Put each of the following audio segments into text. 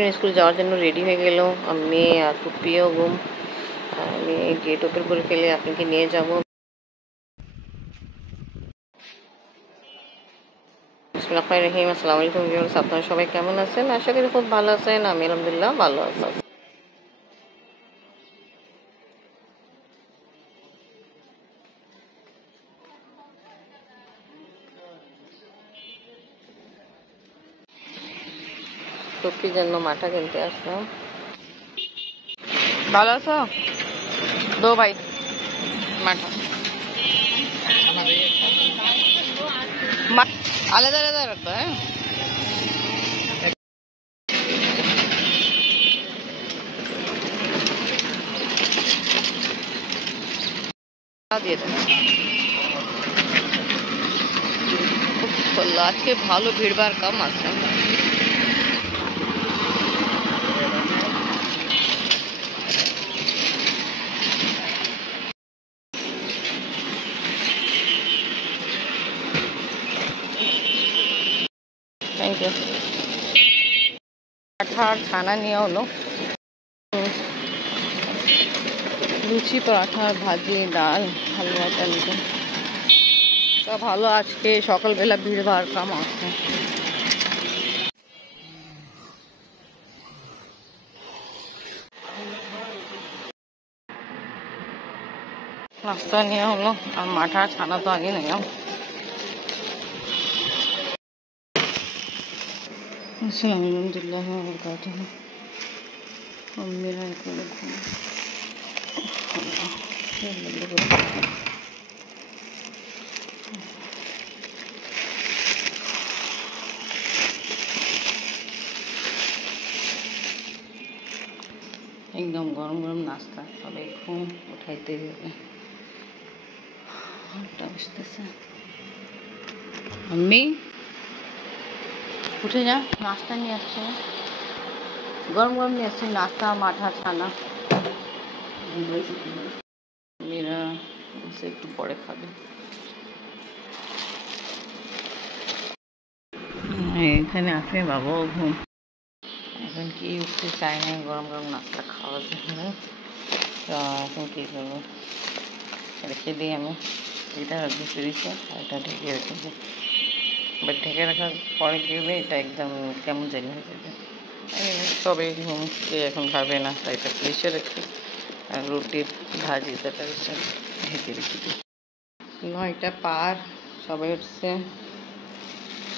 Tiffin school যাওয়ার জন্য ready হয়ে গেল। আমি আর ফুপিও ঘুম, আমি গেট ওপেন করে ফেলে আপনাকে নিয়ে যাব। বিসমিল্লাহির রহমানির রহিম। আসসালামু আলাইকুম ভিউয়ার্স, আপনারা সবাই কেমন আছেন? আশা করি খুব ভালো আছেন। আমি আলহামদুলিল্লাহ ভালো আছি। ফুপির জন্য মাঠা কিনতে আসলাম। ভালো আছো? দো ভাই মাঠা আলাদা আলাদা রাখবো। হ্যাঁ, দিয়ে দেন। আজকে ভালো ভিড়ভাড় কম আছে। Thank you. পাঠার ছানা নিয়ে হলো, লুচি, পরাঠা, ভাজি, ডাল, হালুয়া, তেলুগু সব ভালো। আজকে সকালবেলা ভিড় ভাড় কম আছে। নাস্তা নিয়ে হলো, আর মাঠার ছানা তো আগে নিলাম। আলহামদুলিল্লাহ মেরা একদম গরম গরম নাস্তা, সবাই ঘুম উঠাইতে হবে। আমি উঠে যা, নাস্তা নিয়ে আসছে, গরম গরম নিয়ে আসছে নাস্তা, মাঠা ছানা। মেয়েরা একটু পরে খাবে। এখানে আছে বাবাও ঘুম, এখন কি উঠতে চায় না গরম গরম নাস্তা খাওয়ার জন্য। তো এখন কী করবো, রেখে দিই আমি। এটা রাখবো ফ্রিজে, আর এটা ঢেকে রেখে দিই। বাট ঢেকে রাখার পরে কী হবে, এটা একদম কেমন জানি হয়ে যাবে। সবাই ঘুমকে এখন খাবে না, তাই এটা ফ্রিজে রেখে, আর রুটির ভাজি যেটা হচ্ছে ঢেকে রেখে দিই। 9টা পার, সবাই উঠছে।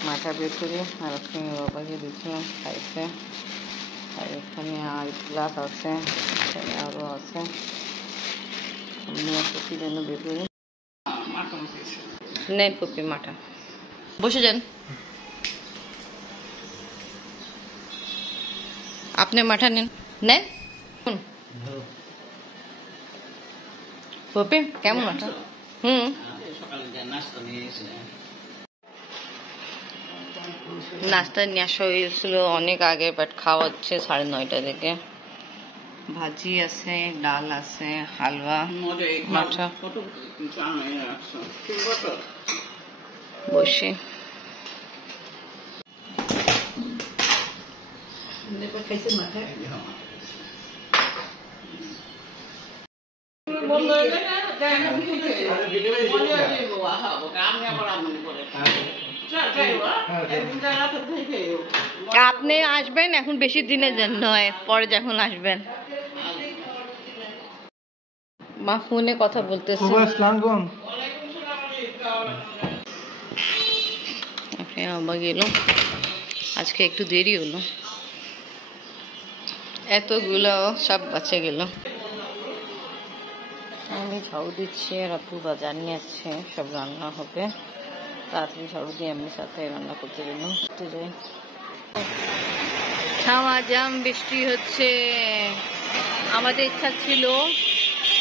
মাথা বের করে আর ওখানে বাবাকে দিচ্ছিলাম, খাইছে। আর এখানে আর গ্লাস আছে, এখানে আরও আছে। আমি ফুপির জন্য বের করি। নেন ফুপি মাঠা, বসে যান। আপনি মাঠা নেন, নেন। ফুপি কেমন মাঠা? নাস্তা নিয়ে আসা হয়েছিল অনেক আগে, বাট খাওয়া হচ্ছে 9:30 থেকে। ভাজি আছে, ডাল আছে, হালুয়া, মাঠা। বসে আপনি আসবেন এখন, বেশি দিনের জন্য নয়, পরে যখন আসবেন। মা ফোনে কথা বলতেছে। বাবা গেল, আজকে একটু দেরি হলো, এতগুলো সব বাঁচে গেল। আমি ঝাড়ু দিচ্ছি, আর আপু বাজার নিয়ে আসছে, সব রান্না হবে। তাড়াতাড়ি ঝাড়ু দিয়ে আমি সাথে রান্না করতে জন্য যাই। ঝামাঝাম বৃষ্টি হচ্ছে। আমাদের ইচ্ছা ছিল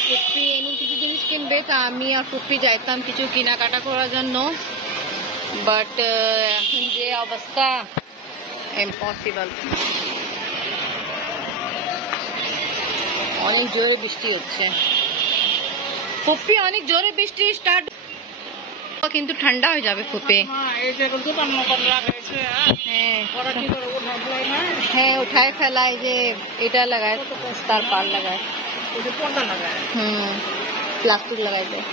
ফুপি এমন কিছু জিনিস কিনবে, তা আমি আর ফুপি যাইতাম কিছু কেনাকাটা করার জন্য, বাট এখন যে অবস্থা, ইম্পসিবল। অনেক জোরে বৃষ্টি হচ্ছে। ফুপি অনেক জোরে বৃষ্টি স্টার্ট। কিন্তু ঠান্ডা হয়ে যাবে ফুপে। হ্যাঁ উঠায় ফেলায় যে এটা লাগায় তার পার লাগায়, প্লাস্টিক লাগাই দেয়।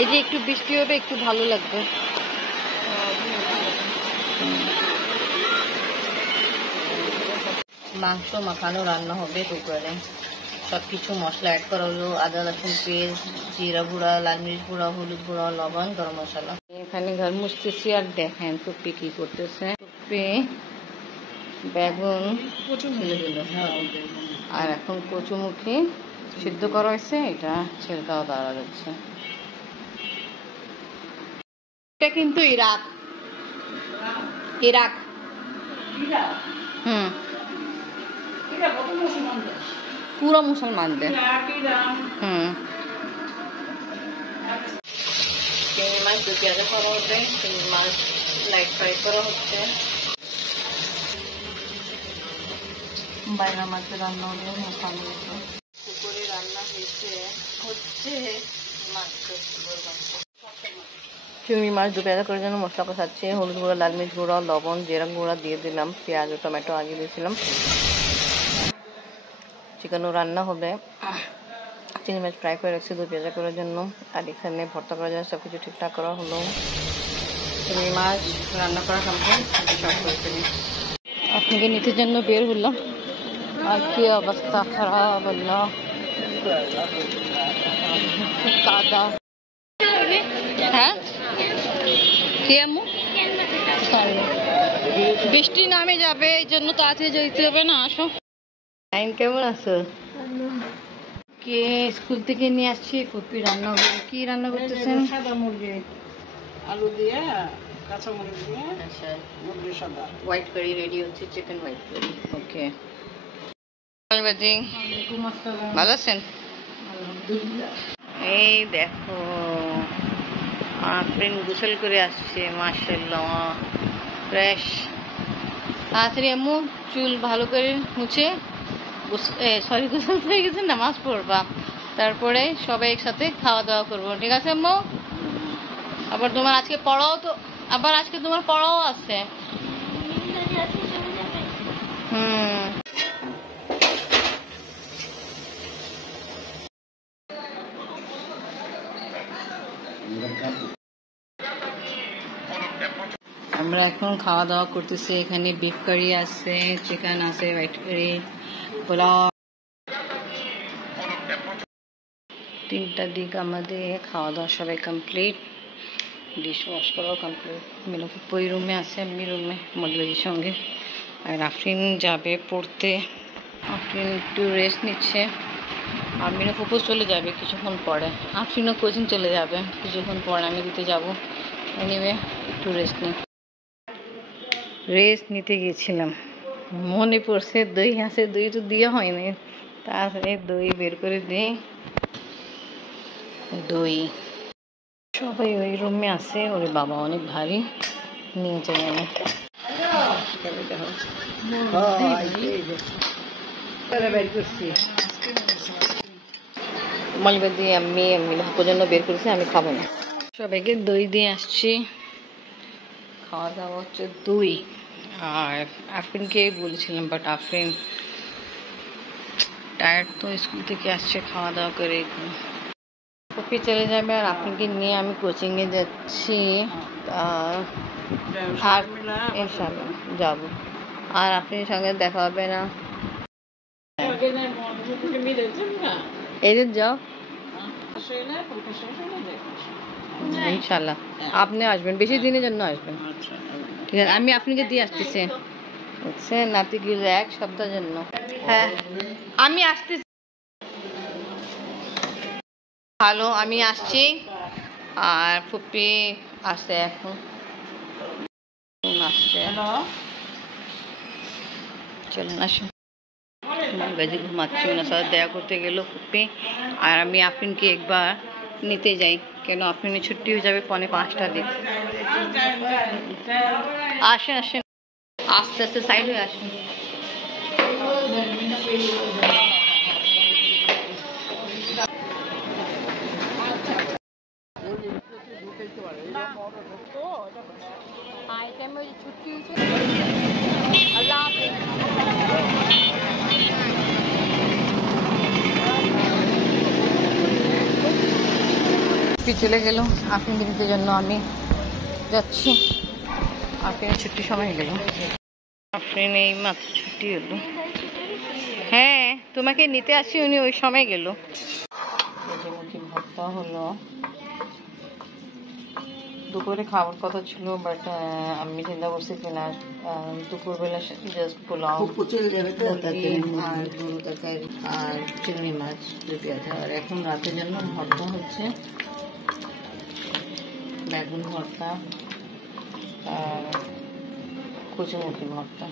এই যে একটু বৃষ্টি হবে একটু ভালো লাগবে। মাংস মাখানো রান্না হবে দুপুরে, সবকিছু মশলা অ্যাড করা হলো, আদা রসুন পেস্ট, জিরা গুঁড়া, লাল মরিচ গুঁড়া, হলুদ গুঁড়া, লবণ, গরম মশলা। এখানে ঘর মুছতেছি আর দেখেন ফুপি কি করতেছে। ফুপি বেগুন ছেলে দিল, আর এখন কচুমুখী সিদ্ধ করা হয়েছে, এটা ছেলকাও দেওয়া যাচ্ছে। এটা কিন্তু ইরাক, ইরাক পুরো মুসলমানদের। চিংড়ি মাছ দু পেঁয়াজে করা হবে, চিংড়ি মাছ লাইট ফ্রাই করা হচ্ছে। বাইনা মাছের রান্না হবে, পুকুরে রান্না হচ্ছে চিংড়ি মাছ দু পেঁয়াজা করার জন্য মশলা কষাচ্ছি। হলুদ গুঁড়া, লাল মির্চ গুঁড়া, লবণ, জিরা গুঁড়া দিয়ে দিলাম, পেঁয়াজ ও টমেটো আগে দিয়েছিলাম। চিকেনও রান্না হবে, চিংড়ি মাছ ফ্রাই করে রাখছি দু পেঁয়াজা করার জন্য, আর এখানে ভর্তা করার জন্য সবকিছু ঠিকঠাক করা হলো। চিংড়ি মাছ রান্না করা কমপ্লিট, সব করে ফেলি। আপনাকে নিতে জন্য বের হলাম, আর কি অবস্থা খারাপ, আল্লাহ কাদা। হ্যাঁ কি আম্মু, বৃষ্টি নামে যাবে এই জন্য তাড়াতাড়ি যেতে হবে না। আসো। কেমন আছো? কে স্কুল থেকে নিয়ে আসছি, ফুপি রান্না হবে। কি রান্না করতেছেন? সাদা মুরগি, আলু দিয়ে কাঁচা মরিচ দিয়ে। আচ্ছা, মুরগি সাদা হোয়াইট কারি রেডি হচ্ছে, চিকেন হোয়াইট কারি। ওকে, ভালো আছেন? এই দেখো ফ্রেন্ড গোসল করে আসছে, মাশাআল্লাহ ফ্রেশ। তাড়াতাড়ি আম্মু চুল ভালো করে মুছে সরি গোসল হয়ে গেছে, নামাজ পড়বা, তারপরে সবাই একসাথে খাওয়া দাওয়া করবো, ঠিক আছে আম্মু? আবার তোমার আজকে পড়াও তো, আবার আজকে তোমার পড়াও আছে। আমরা এখন খাওয়া দাওয়া করতেছি। এখানে বিফ কারি আছে, চিকেন আছে, হোয়াইট কারি, পোলাও। 3টার দিক আমাদের খাওয়া দাওয়া সবাই কমপ্লিট, ডিশ ওয়াশ করাও কমপ্লিট। মিনু ফুপি রুমে আছে, আমি রুমে মডেলের সঙ্গে। আর আফরিন যাবে পড়তে, আফরিন একটু রেস্ট নিচ্ছে। আর মিনু ফুপু চলে যাবে কিছুক্ষণ পরে, আফরিনও কোচিং চলে যাবে কিছুক্ষণ পরে, আমি দিতে যাব। এনিওয়ে একটু রেস্ট নিতে গিয়েছিলাম, মনে পড়ছে দই আছে, দই তো দিয়ে হয়নি, তাড়াতাড়ি দই বের করে দিই। দই সবাই ওই রুমে আছে, ওর বাবা অনেক ভারী, নিয়ে যাই আমি। মালিবাদ দিয়ে আমি জন্য বের করেছি, আমি খাবো না। সবাইকে দই দিয়ে আসছি, খাওয়া দাওয়া হচ্ছে দই। আর আফরিনকে বলেছিলাম, বাট আফরিন টায়ার্ড তো, স্কুল থেকে আসছে খাওয়া দাওয়া করে। ফুপি চলে যাবে আর আফরিনকে নিয়ে আমি কোচিংয়ে যাচ্ছি, আর ইনশাআল্লাহ যাবো। আর আফরিনের সঙ্গে দেখা হবে না, এদের যাও ইনশাআল্লাহ। আপনি আসবেন, বেশি দিনের জন্য আসবেন, ঠিক আছে? আমি আপনাকে দিয়ে আসতেছি, বুঝছেন? নাতিগুলো এক সপ্তাহের জন্য। হ্যাঁ আমি আসতেছি, ভালো আমি আসছি। আর ফুপি আসছে, এখন আসছে, চলুন আসুন। গাজি ঘুমাচ্ছি, ওনার সাথে দেখা করতে গেল ফুপি। আর আমি আফরিনকে একবার নিতে যাই, কেন আফরিনের ছুটি হয়ে যাবে 4:45টার দিকে। আসেন আসেন, আস্তে আস্তে সাইড হয়ে আসেন। आइटम में छुट्टी अल्लाह চলে গেল আফরিন দিদির জন্য আমি যাচ্ছি আফরিনের ছুটির সময় গেল আফরিন এই মাত্র ছুটি হলো হ্যাঁ তোমাকে নিতে আসি উনি ওই সময় গেল সূর্যমুখী ভর্তা হলো দুপুরে খাওয়ার কথা ছিল বাট আমি চিন্তা করছি যে না দুপুরবেলা জাস্ট পোলাও আর গরু তরকারি আর চিংড়ি মাছ পেঁয়াজ আর এখন রাতের জন্য ভর্তা হচ্ছে বেগুন ভর্তা আর সূর্যমুখী ভর্তা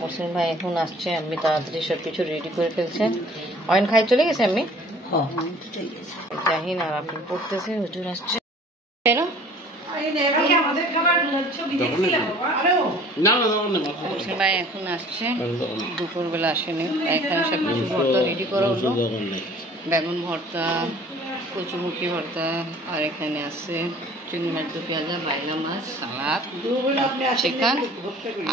মুসলিম ভাই এখন আসছে আমি তাড়াতাড়ি সব কিছু রেডি করে ফেলছে অয়ন খাই চলে গেছে আমি জানি না আপনি পড়তেছে হুজুর আসছে ভাই এখন আসছে দুপুরবেলা আসেনি এখানে সব কিছু ভর্তা রেডি করা হলো বেগুন ভর্তা কচুমুখী ভর্তা আর এখানে আছে চিংড়ি মাছ দু পেঁয়াজা বাইলা মাছ সালাদ চিকেন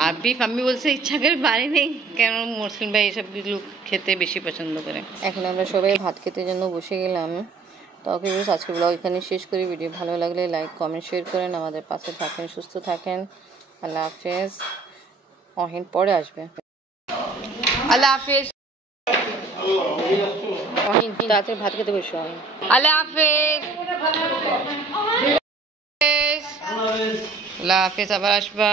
আর বিফ আমি বলছি ইচ্ছা করে বাড়ি নেই কেন মুসলিম ভাই এসব কিছু খেতে বেশি পছন্দ করে এখন আমরা সবাই ভাত খেতে জন্য বসে গেলাম তো ওকে আজকে ব্লগ এখানে শেষ করি ভিডিও ভালো লাগলে লাইক কমেন্ট শেয়ার করেন আমাদের পাশে থাকেন সুস্থ থাকেন আল্লাহ হাফেজ অহিন পরে আসবে আল্লাহ হাফেজ অহিন রাতে ভাত খেতে বসে অহিন আল্লাহ হাফেজ আল্লাহ হাফেজ আবার আসবা